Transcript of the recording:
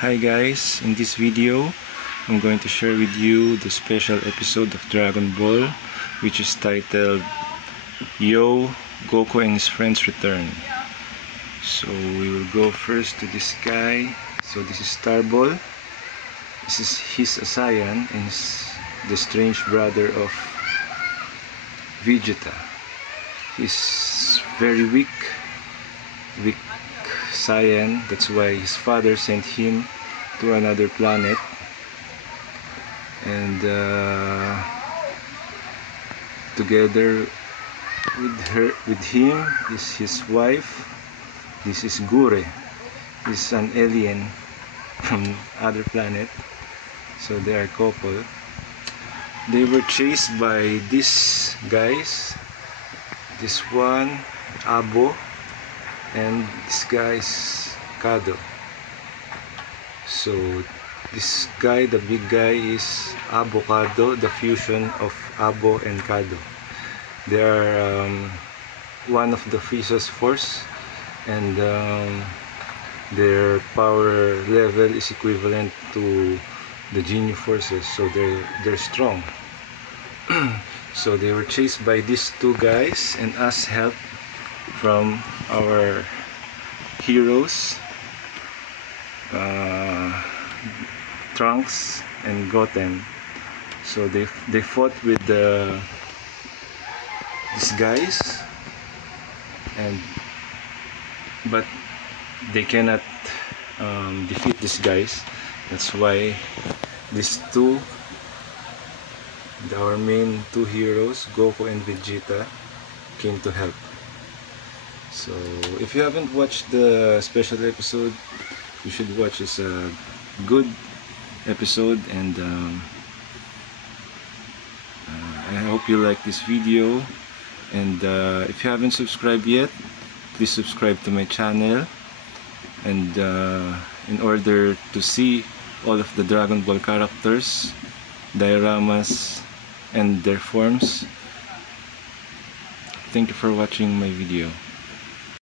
Hi guys, in this video I'm going to share with you the special episode of Dragon Ball, which is titled Yo, Goku and his friends return. So we will go first to this guy. So this is Starball. This is his Saiyan and the strange brother of Vegeta. He's very weak Saiyan. That's why his father sent him to another planet, and together with him is his wife. This is Gure. He's an alien from other planet, so they are couple. They were chased by these guys. This one, Abo, and this guy is Kado. So this guy, the big guy, is Abokado, the fusion of Abo and Kado. They are one of the Friez's force, and their power level is equivalent to the Ginyu forces, so they're strong. So they were chased by these two guys and asked help from our heroes, Trunks and Goten. So they fought with these guys, but they cannot defeat these guys. That's why these two, our main two heroes, Goku and Vegeta, came to help. So if you haven't watched the special episode, you should watch. It's a good episode, and I hope you like this video. And if you haven't subscribed yet, please subscribe to my channel, and in order to see all of the Dragon Ball characters, dioramas, and their forms. Thank you for watching my video.